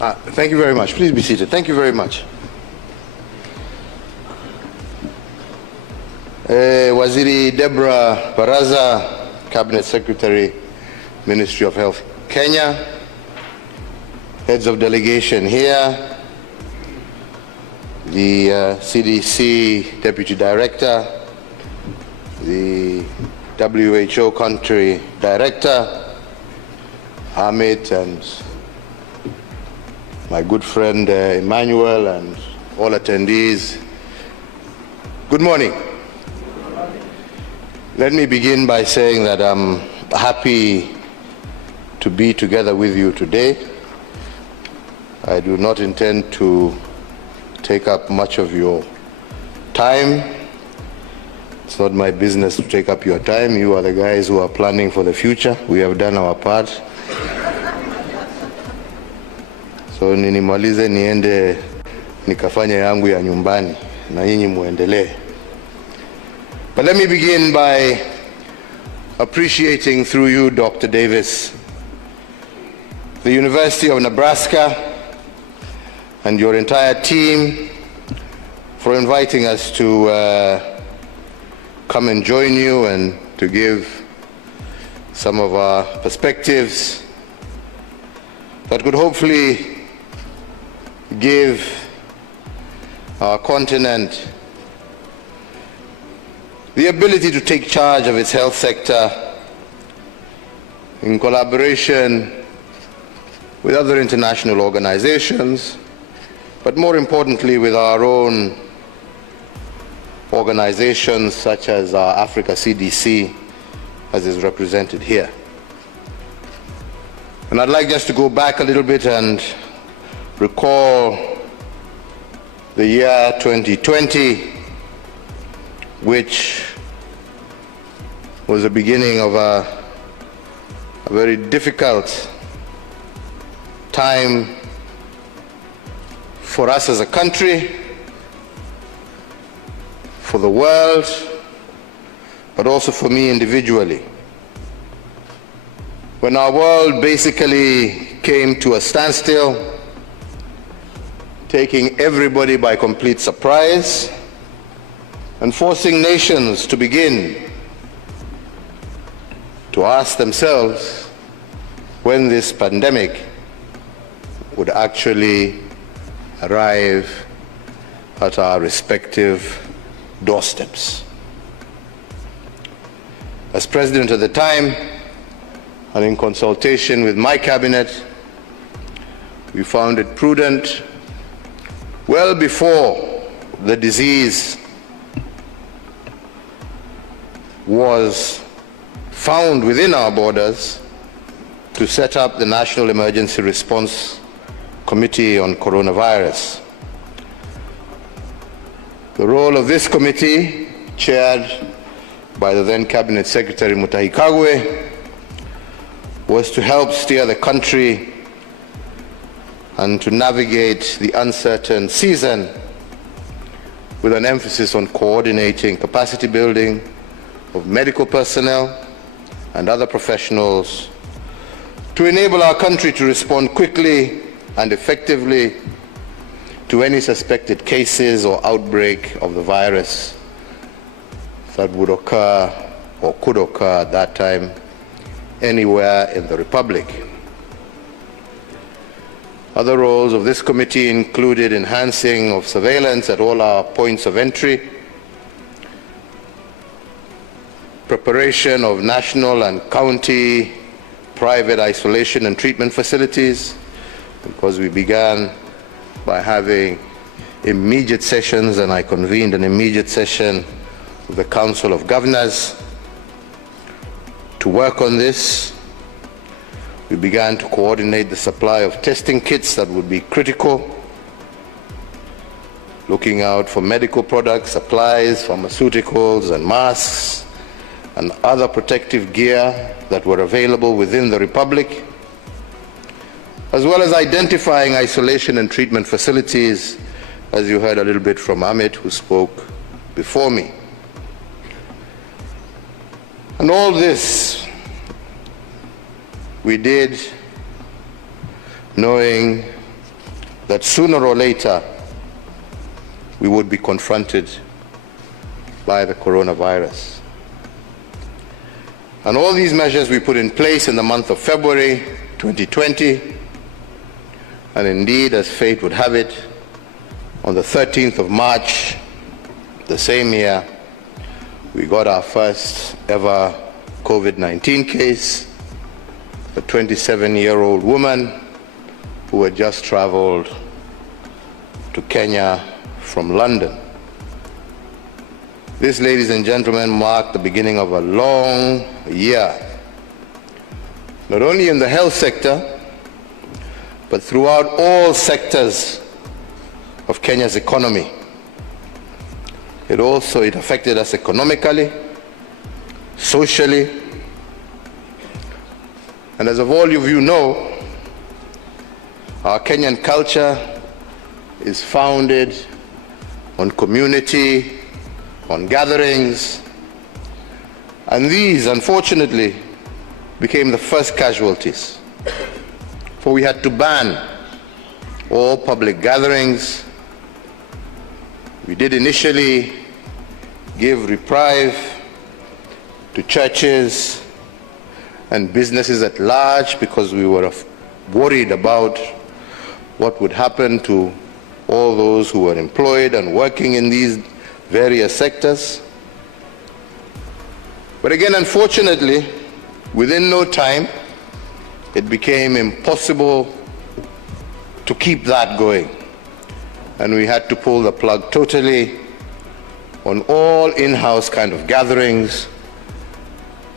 Thank you very much. Please be seated. Thank you very much. Waziri Deborah Baraza, Cabinet Secretary, Ministry of Health, Kenya. Heads of delegation here. The CDC Deputy Director, the WHO Country Director, Amit, and my good friend Emmanuel, and all attendees. Good morning. Let me begin by saying that I'm happy to be together with you today. I do not intend to take up much of your time. It's not my business to take up your time. You are the guys who are planning for the future. We have done our part. So ninimalize niende nikafanya yangu ya nyumbani na nyinyi muendelee. But let me begin by appreciating through you, Dr. Davis, the University of Nebraska and your entire team for inviting us to come and join you and to give some of our perspectives that could hopefully give our continent the ability to take charge of its health sector in collaboration with other international organizations, but more importantly with our own organizations such as our Africa CDC, as is represented here. And I'd like just to go back a little bit and recall the year 2020, which was the beginning of a very difficult time for us as a country, for the world, but also for me individually. When our world basically came to a standstill, taking everybody by complete surprise and forcing nations to begin to ask themselves when this pandemic would actually arrive at our respective doorsteps. As president at the time, and in consultation with my cabinet, we found it prudent, well before the disease was found within our borders, to set up the National Emergency Response Committee on Coronavirus. The role of this committee, chaired by the then Cabinet Secretary Mutahi Kagwe, was to help steer the country and to navigate the uncertain season with an emphasis on coordinating capacity building of medical personnel and other professionals to enable our country to respond quickly and effectively to any suspected cases or outbreak of the virus that would occur or could occur at that time anywhere in the Republic. Other roles of this committee included enhancing of surveillance at all our points of entry, preparation of national and county private isolation and treatment facilities, because we began by having immediate sessions, and I convened an immediate session of the Council of Governors to work on this. We began to coordinate the supply of testing kits that would be critical, looking out for medical products, supplies, pharmaceuticals, and masks, and other protective gear that were available within the Republic, as well as identifying isolation and treatment facilities, as you heard a little bit from Amit, who spoke before me. And all this we did knowing that sooner or later we would be confronted by the coronavirus. And all these measures we put in place in the month of February 2020, and indeed, as fate would have it, on the 13th of March the same year, we got our first ever COVID-19 case, a 27-year-old woman who had just traveled to Kenya from London. This, ladies and gentlemen, marked the beginning of a long year, not only in the health sector, but throughout all sectors of Kenya's economy. It affected us economically, socially, and as of all of you know, our Kenyan culture is founded on community, on gatherings, and these, unfortunately, became the first casualties. For we had to ban all public gatherings. We did initially give reprieve to churches and businesses at large because we were worried about what would happen to all those who were employed and working in these various sectors. But again, unfortunately, within no time, it became impossible to keep that going. And we had to pull the plug totally on all in-house kind of gatherings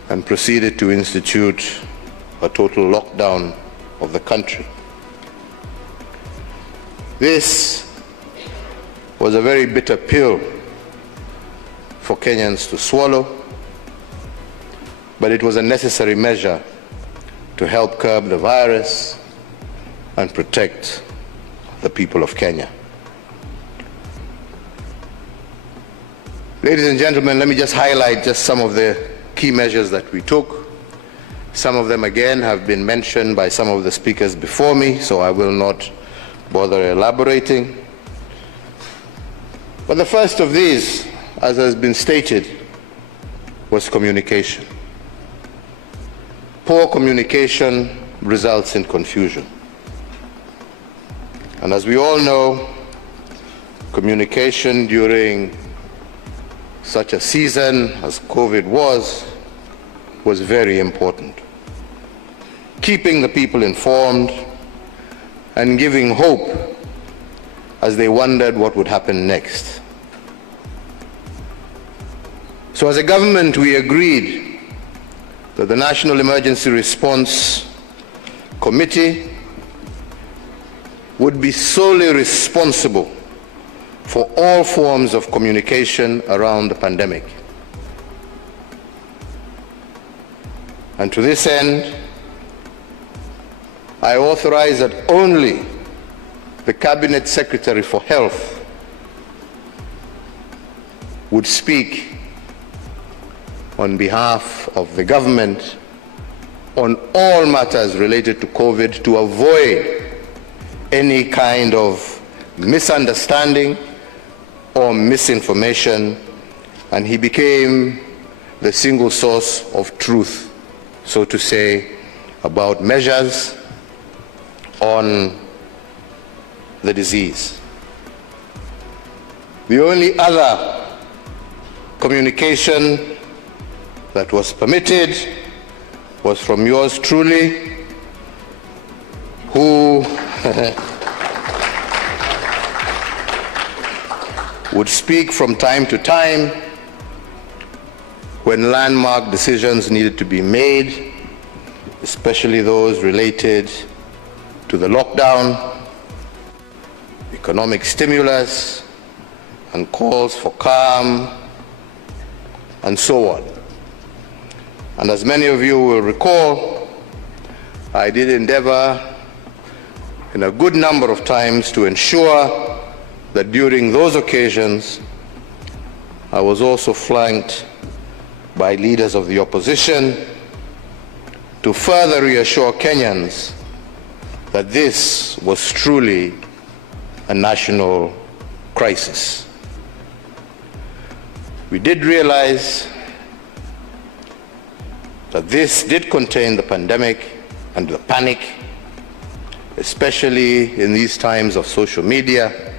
and proceeded to institute a total lockdown of the country. This was a very bitter pill for Kenyans to swallow, but it was a necessary measure to help curb the virus and protect the people of Kenya. Ladies and gentlemen, let me just highlight some of the key measures that we took. Some of them, again, have been mentioned by some of the speakers before me, so I will not bother elaborating. But the first of these, as has been stated, was communication. Poor communication results in confusion. And as we all know, communication during such a season as COVID was very important. Keeping the people informed and giving hope as they wondered what would happen next. So as a government, we agreed that the National Emergency Response Committee would be solely responsible for all forms of communication around the pandemic. And to this end, I authorize that only the Cabinet Secretary for Health would speak on behalf of the government on all matters related to COVID to avoid any kind of misunderstanding or misinformation, and he became the single source of truth, so to say, about measures on the disease. The only other communication that was permitted was from yours truly, who would speak from time to time when landmark decisions needed to be made, especially those related to the lockdown, economic stimulus, and calls for calm, and so on. And as many of you will recall, I did endeavor in a good number of times to ensure that during those occasions, I was also flanked by leaders of the opposition to further reassure Kenyans that this was truly a national crisis. We did realize that this did contain the pandemic and the panic, especially in these times of social media,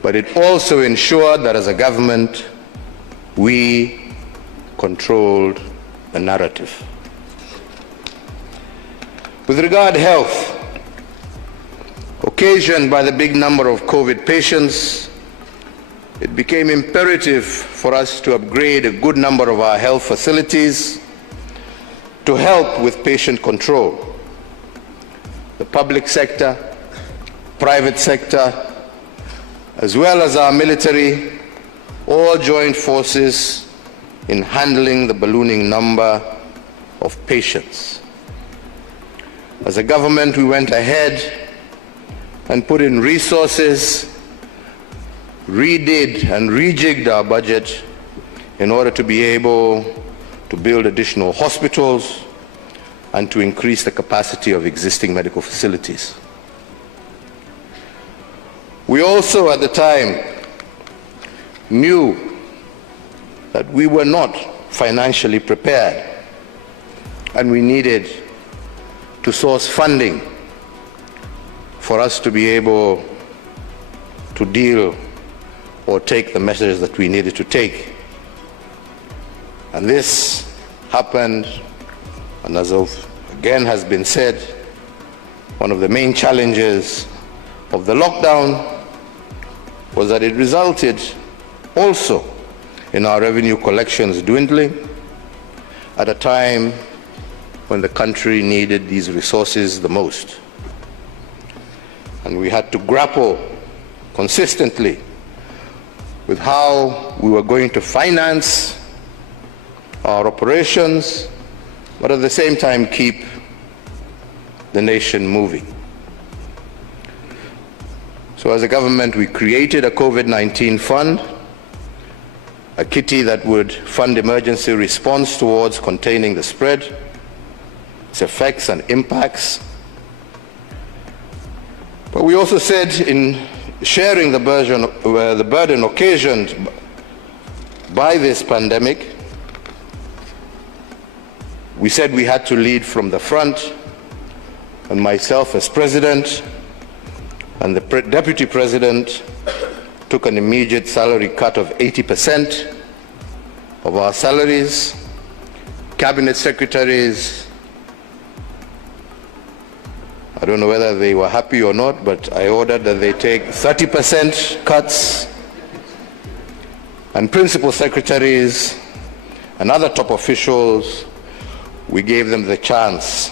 but it also ensured that as a government, we controlled the narrative. With regard to health, occasioned by the big number of COVID patients, it became imperative for us to upgrade a good number of our health facilities to help with patient control. The public sector, private sector, as well as our military, all joined forces in handling the ballooning number of patients. As a government, we went ahead and put in resources, redid and rejigged our budget in order to be able to build additional hospitals and to increase the capacity of existing medical facilities. We also, at the time, knew that we were not financially prepared and we needed to source funding for us to be able to deal or take the measures that we needed to take. And this happened, and as again has been said, one of the main challenges of the lockdown was that it resulted also in our revenue collections dwindling at a time when the country needed these resources the most. And we had to grapple consistently with how we were going to finance our operations, but at the same time keep the nation moving. So as a government, we created a COVID-19 fund, a kitty that would fund emergency response towards containing the spread, its effects and impacts. But we also said in sharing the burden occasioned by this pandemic, we said we had to lead from the front, and myself as president and the deputy president took an immediate salary cut of 80% of our salaries. Cabinet secretaries, I don't know whether they were happy or not, but I ordered that they take 30% cuts. And principal secretaries and other top officials, we gave them the chance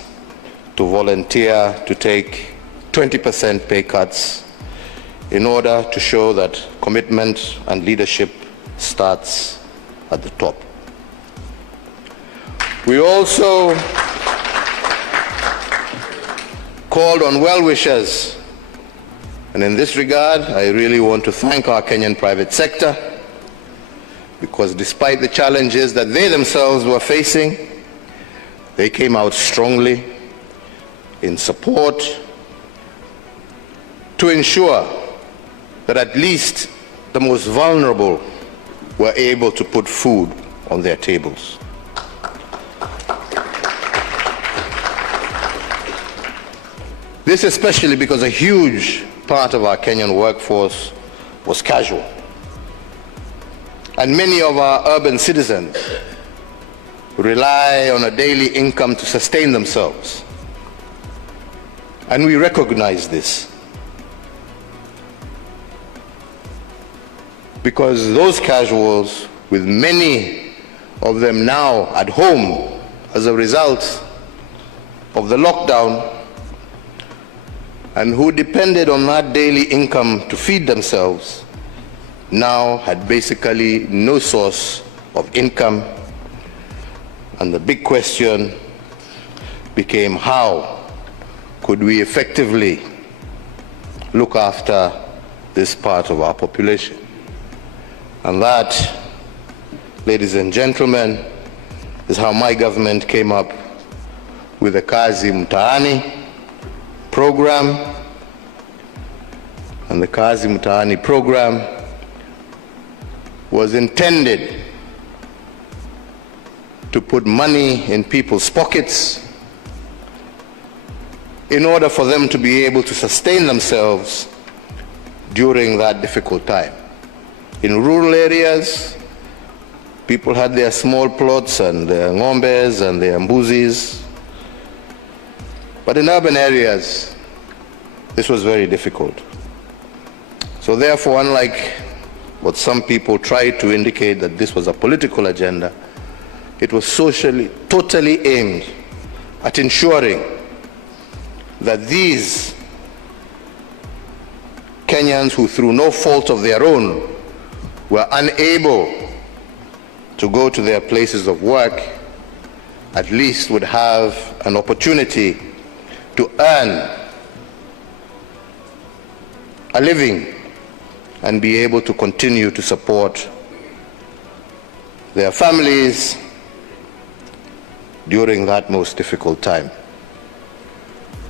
to volunteer to take 20% pay cuts in order to show that commitment and leadership starts at the top. We also called on well-wishers, and in this regard, I really want to thank our Kenyan private sector, because despite the challenges that they themselves were facing, they came out strongly in support to ensure that at least the most vulnerable were able to put food on their tables. This especially because a huge part of our Kenyan workforce was casual. And many of our urban citizens rely on a daily income to sustain themselves. And we recognize this, because those casuals, with many of them now at home as a result of the lockdown, and who depended on that daily income to feed themselves, now had basically no source of income. And the big question became, how could we effectively look after this part of our population? And that, ladies and gentlemen, is how my government came up with the Kazi Mtaani program and the Kazi Mtaani program was intended to put money in people's pockets in order for them to be able to sustain themselves during that difficult time. In rural areas, people had their small plots and their ngombes and their mbuzis. But in urban areas, this was very difficult. So therefore, unlike what some people tried to indicate that this was a political agenda, it was socially, totally aimed at ensuring that these Kenyans who through no fault of their own were unable to go to their places of work at least would have an opportunity to earn a living and be able to continue to support their families during that most difficult time.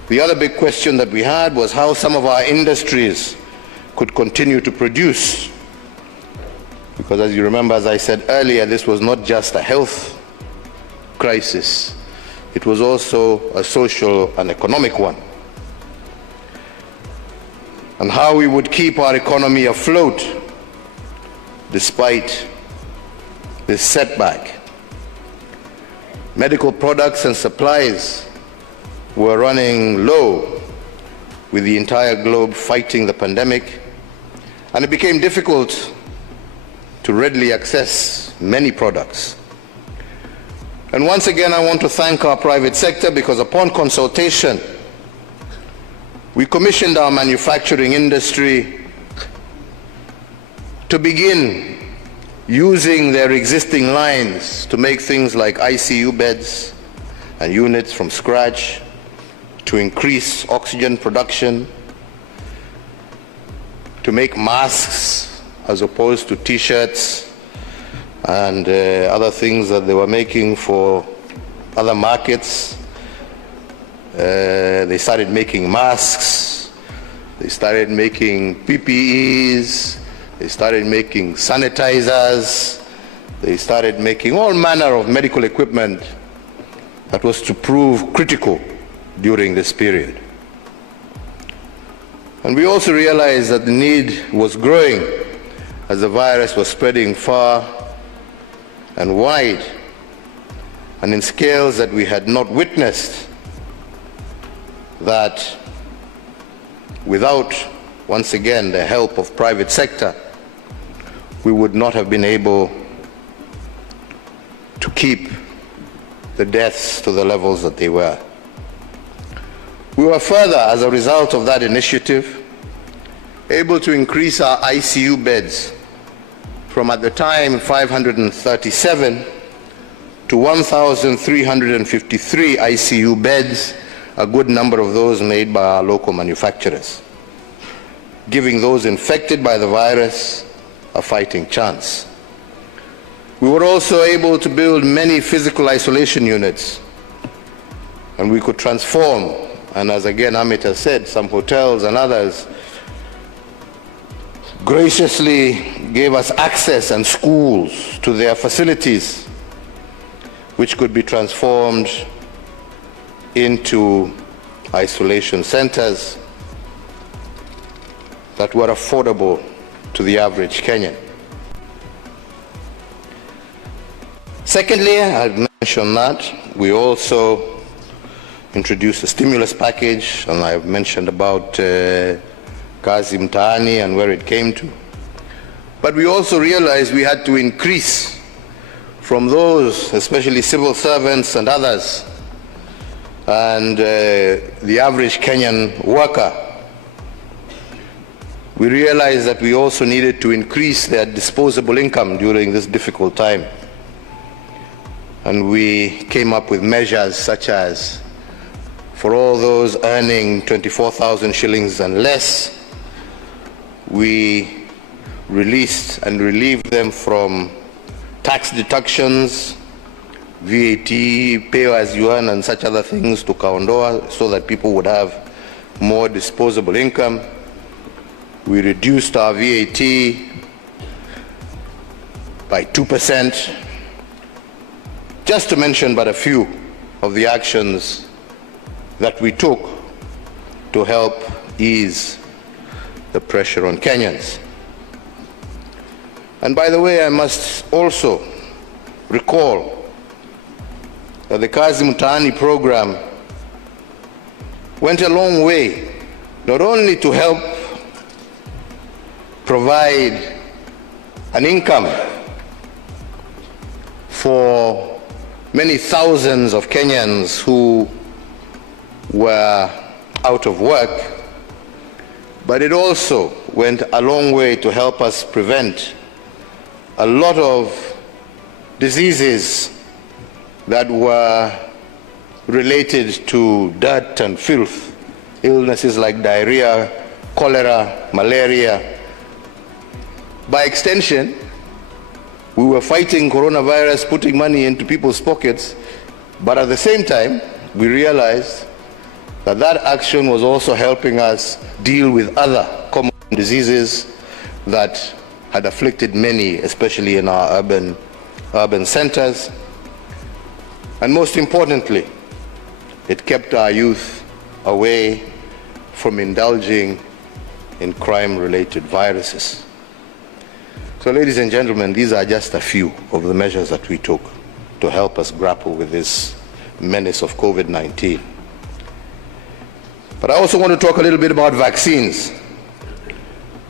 The other big question that we had was how some of our industries could continue to produce. Because as you remember, as I said earlier, this was not just a health crisis, it was also a social and economic one. And how we would keep our economy afloat despite this setback. Medical products and supplies were running low with the entire globe fighting the pandemic, and it became difficult to readily access many products. And once again, I want to thank our private sector because upon consultation, we commissioned our manufacturing industry to begin using their existing lines to make things like ICU beds and units from scratch, to increase oxygen production, to make masks as opposed to t-shirts and other things that they were making for other markets. They started making masks, they started making PPEs, they started making sanitizers, they started making all manner of medical equipment that was to prove critical during this period. And we also realized that the need was growing as the virus was spreading far and wide and in scales that we had not witnessed, that without, once again, the help of private sector, we would not have been able to keep the deaths to the levels that they were. We were further, as a result of that initiative, able to increase our ICU beds from at the time 537 to 1,353 ICU beds, a good number of those made by our local manufacturers, giving those infected by the virus a fighting chance. We were also able to build many physical isolation units, and we could transform, and as again Amit has said, some hotels and others graciously gave us access and schools to their facilities, which could be transformed into isolation centers that were affordable to the average Kenyan. Secondly, I've mentioned that we also introduced a stimulus package, and I've mentioned about Kazi Mtaani and where it came to. But we also realized we had to increase from those, especially civil servants and others, and the average Kenyan worker. We realized that we also needed to increase their disposable income during this difficult time. And we came up with measures such as, for all those earning 24,000 shillings and less, we released and relieved them from tax deductions, VAT, pay as you earn and such other things to Kaondoa, so that people would have more disposable income. We reduced our VAT by 2%, just to mention but a few of the actions that we took to help ease the pressure on Kenyans. And by the way, I must also recall that the Kazi Mtaani program went a long way, not only to help provide an income for many thousands of Kenyans who were out of work, but it also went a long way to help us prevent a lot of diseases that were related to dirt and filth, illnesses like diarrhea, cholera, malaria. By extension, we were fighting coronavirus, putting money into people's pockets, but at the same time, we realized that that action was also helping us deal with other common diseases that had afflicted many, especially in our urban centers. And most importantly, it kept our youth away from indulging in crime-related viruses. So, ladies and gentlemen, these are just a few of the measures that we took to help us grapple with this menace of COVID-19. But I also want to talk a little bit about vaccines,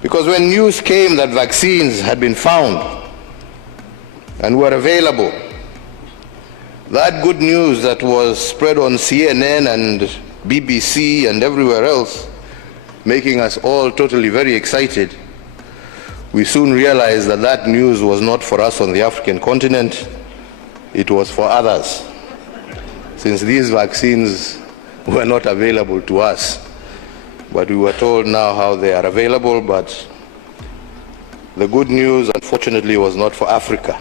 because when news came that vaccines had been found and were available, that good news that was spread on CNN and BBC and everywhere else, making us all totally very excited, we soon realized that that news was not for us on the African continent, it was for others, since these vaccines were not available to us. But we were told now how they are available, but the good news, unfortunately, was not for Africa.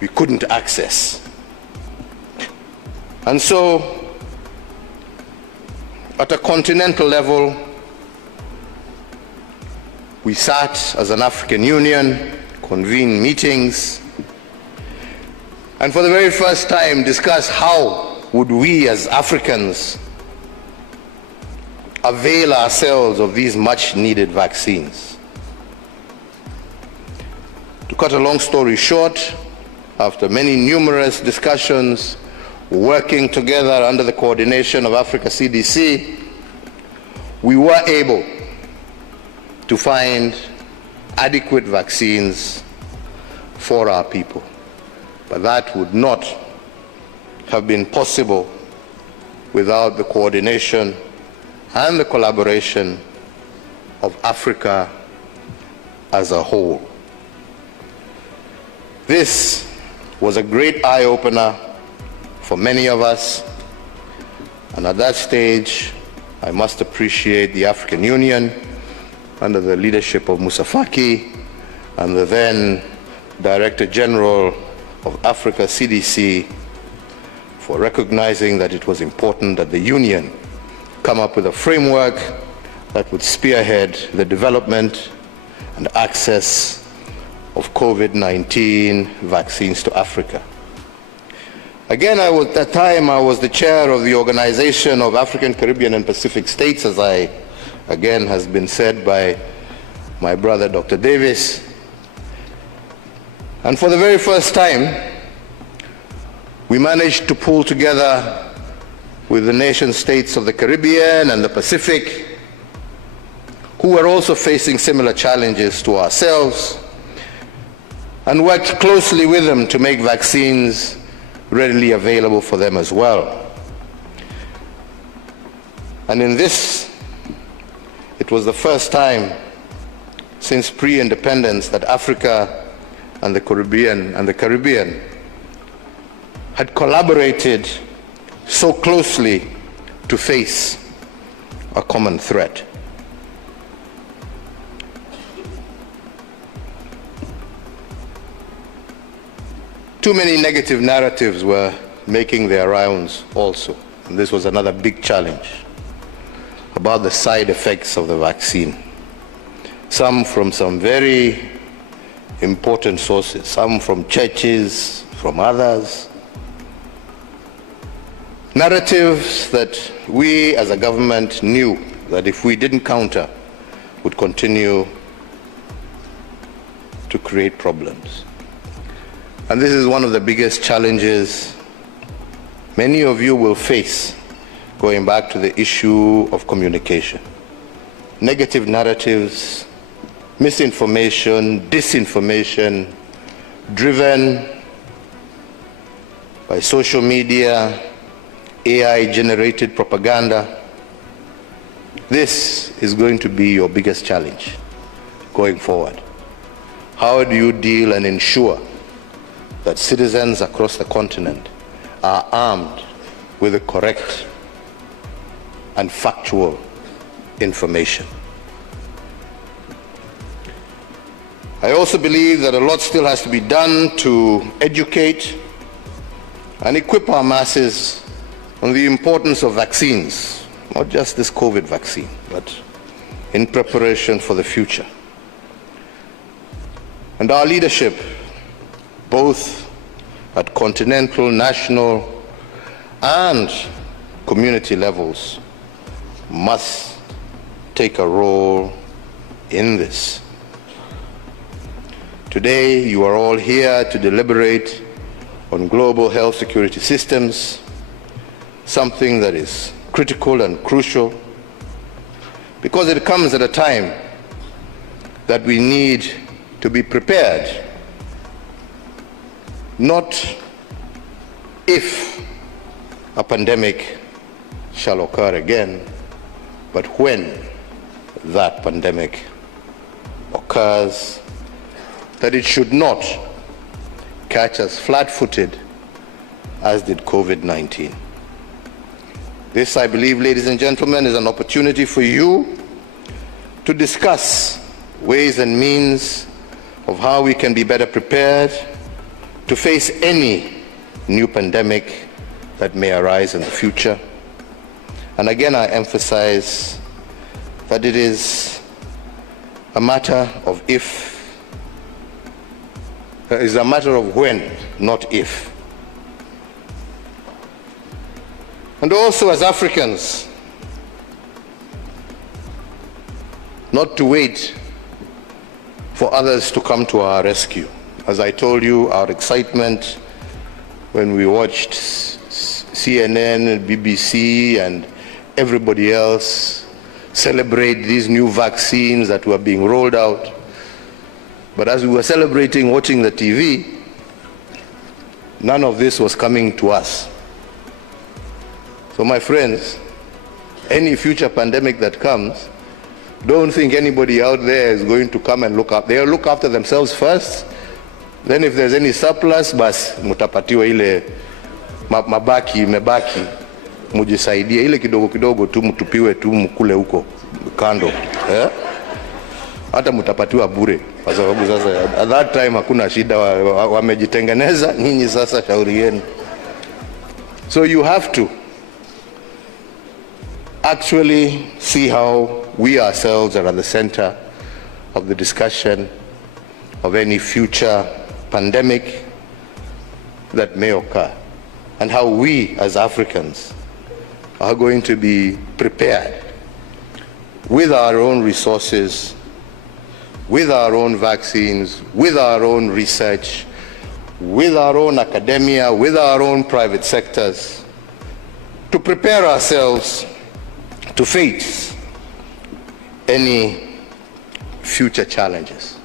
We couldn't access. And so, at a continental level, we sat as an African Union, convened meetings, and for the very first time discussed how would we as Africans avail ourselves of these much needed vaccines. To cut a long story short, after many numerous discussions, working together under the coordination of Africa CDC, we were able to find adequate vaccines for our people. But that would not have been possible without the coordination and the collaboration of Africa as a whole. This was a great eye-opener for many of us, and at that stage, I must appreciate the African Union under the leadership of Musa Faki and the then Director General of Africa CDC for recognizing that it was important that the Union come up with a framework that would spearhead the development and access of COVID-19 vaccines to Africa. Again, at that time, I was the chair of the Organization of African, Caribbean, and Pacific States, as again has been said by my brother, Dr. Davis. And for the very first time, we managed to pull together with the nation states of the Caribbean and the Pacific, who were also facing similar challenges to ourselves, and worked closely with them to make vaccines readily available for them as well. And in this, it was the first time since pre-independence that Africa and the Caribbean had collaborated so closely to face a common threat. Too many negative narratives were making their rounds also, and this was another big challenge. about the side effects of the vaccine. Some from some very important sources, some from churches, from others. Narratives that we as a government knew that if we didn't counter would continue to create problems. And this is one of the biggest challenges many of you will face going back to the issue of communication. Negative narratives, misinformation, disinformation, driven by social media, AI-generated propaganda. This is going to be your biggest challenge going forward. How do you deal and ensure that citizens across the continent are armed with the correct and factual information? I also believe that a lot still has to be done to educate and equip our masses on the importance of vaccines, not just this COVID vaccine, but in preparation for the future. And our leadership, both at continental, national, and community levels, must take a role in this. Today, you are all here to deliberate on global health security systems, something that is critical and crucial, because it comes at a time that we need to be prepared, not if a pandemic shall occur again, but when that pandemic occurs, that it should not catch us flat-footed as did COVID-19. This, I believe, ladies and gentlemen, is an opportunity for you to discuss ways and means of how we can be better prepared to face any new pandemic that may arise in the future. And again, I emphasize that it is a matter of it's a matter of when, not if. And also as Africans, not to wait for others to come to our rescue. As I told you, our excitement when we watched CNN, BBC, and everybody else celebrate these new vaccines that were being rolled out. But as we were celebrating watching the TV, none of this was coming to us. So my friends, any future pandemic that comes, don't think anybody out there is going to come and look up. They'll look after themselves first. Then if there's any surplus, bas mutapatiwa ile mabaki mebaki, mujisaidie ile kidogo kidogo tu, mtupiwe tu, mkule huko kando, hata mutapatiwa bure, kwa sababu sasa at that time hakuna shida, wamejitengeneza, nyinyi sasa shauri yenu. So you have to actually see how we ourselves are at the center of the discussion of any future pandemic that may occur, and how we as Africans are going to be prepared with our own resources, with our own vaccines, with our own research, with our own academia, with our own private sectors, to prepare ourselves to face any future challenges.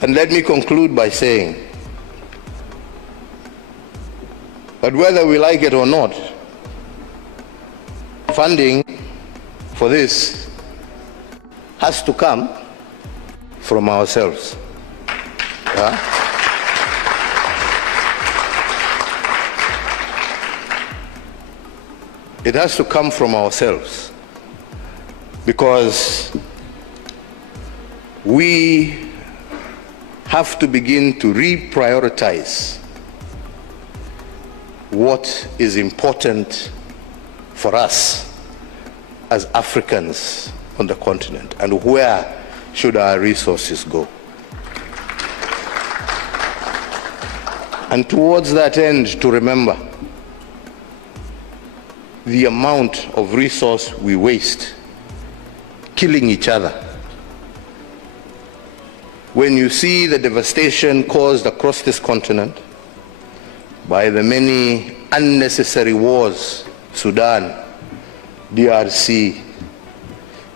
And let me conclude by saying that whether we like it or not, funding for this has to come from ourselves. It has to come from ourselves, because we have to begin to reprioritize what is important for us as Africans on the continent, and where should our resources go? And towards that end, to remember the amount of resource we waste killing each other. When you see the devastation caused across this continent by the many unnecessary wars, Sudan, DRC,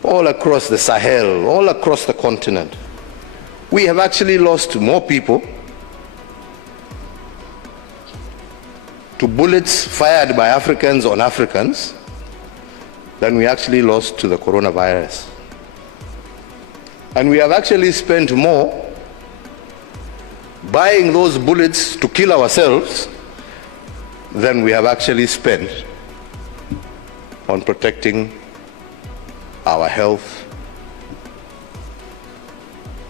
all across the Sahel, all across the continent, we have actually lost more people to bullets fired by Africans on Africans than we actually lost to the coronavirus. And we have actually spent more buying those bullets to kill ourselves than we have actually spent on protecting our health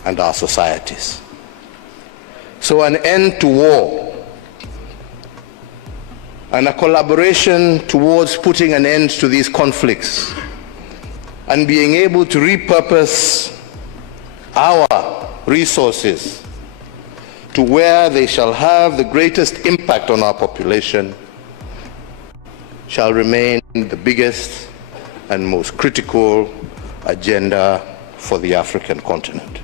and our societies. So an end to war and a collaboration towards putting an end to these conflicts and being able to repurpose our resources to where they shall have the greatest impact on our population shall remain the biggest and most critical agenda for the African continent.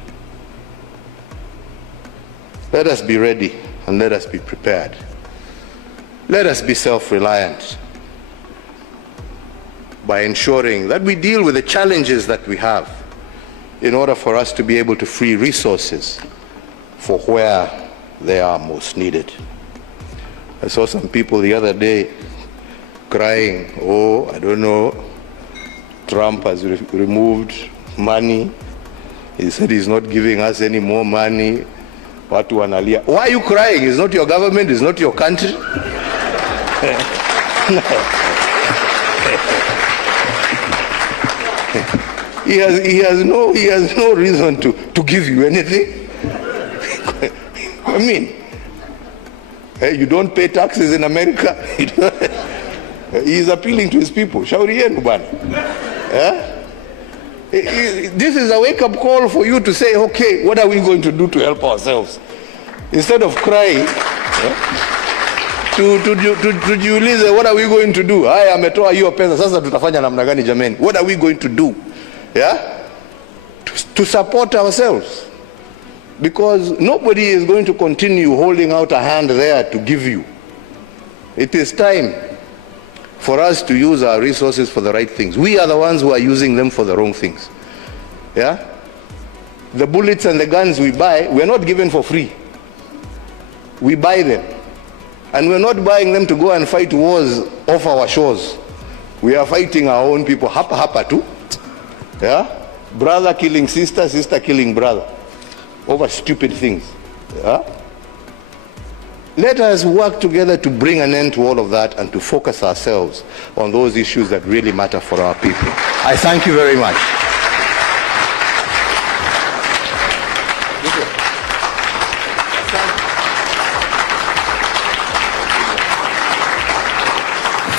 Let us be ready and let us be prepared. Let us be self-reliant by ensuring that we deal with the challenges that we have in order for us to be able to free resources for where they are most needed. I saw some people the other day crying, oh, I don't know, Trump has removed money. He said he's not giving us any more money. Watu wanalia. Why are you crying? It's not your government, it's not your country. He has no reason to give you anything. I mean, you don't pay taxes in America. He is appealing to his people. Shauri yenu bwana. This is a wake-up call for you to say, okay, what are we going to do to help ourselves? Instead of crying, tujiulize, what are we going to do? Haya ametoa hiyo pesa, sasa tutafanya namna gani jameni? What are we going to do? Yeah? To support ourselves. Because nobody is going to continue holding out a hand there to give you. It is time for us to use our resources for the right things. We are the ones who are using them for the wrong things. Yeah? The bullets and the guns we buy, we're not given for free. We buy them. And we're not buying them to go and fight wars off our shores. We are fighting our own people. Hapa too. Yeah? Brother killing sister, sister killing brother. Over stupid things. Yeah? Let us work together to bring an end to all of that and to focus ourselves on those issues that really matter for our people. I thank you very much.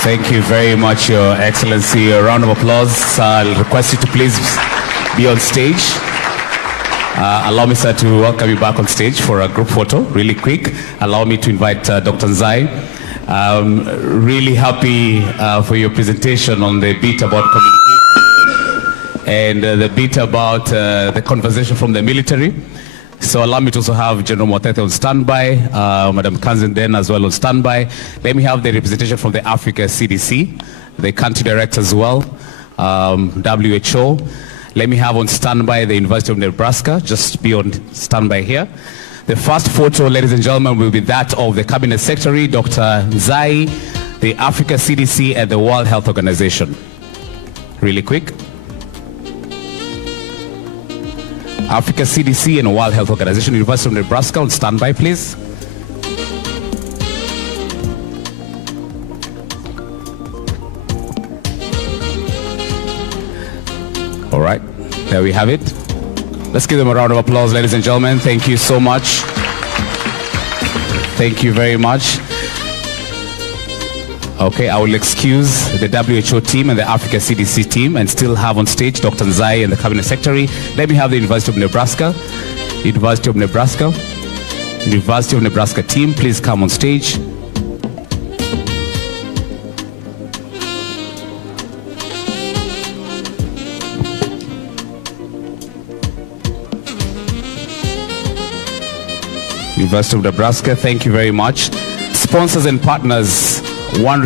Thank you very much, Your Excellency. A round of applause. I'll request you to please be on stage. Allow me, sir, to welcome you back on stage for a group photo, really quick. Allow me to invite Dr. Nzai. Really happy for your presentation on the bit about communication and the bit about the conversation from the military. So allow me to also have General Motete on standby, Madam Kanzinden as well on standby. Let me have the representation from the Africa CDC, the country director as well, WHO. Let me have on standby the University of Nebraska, just be on standby here. The first photo, ladies and gentlemen, will be that of the Cabinet Secretary, Dr. Nzai, the Africa CDC and the World Health Organization. Really quick. Africa CDC and World Health Organization, University of Nebraska, on standby, please. All right, there we have it. Let's give them a round of applause, ladies and gentlemen. Thank you so much. Thank you very much. Okay, I will excuse the WHO team and the Africa CDC team and still have on stage Dr. Nzai and the Cabinet Secretary. Let me have the University of Nebraska. University of Nebraska. University of Nebraska team, please come on stage. University of Nebraska, thank you very much. Sponsors and partners, one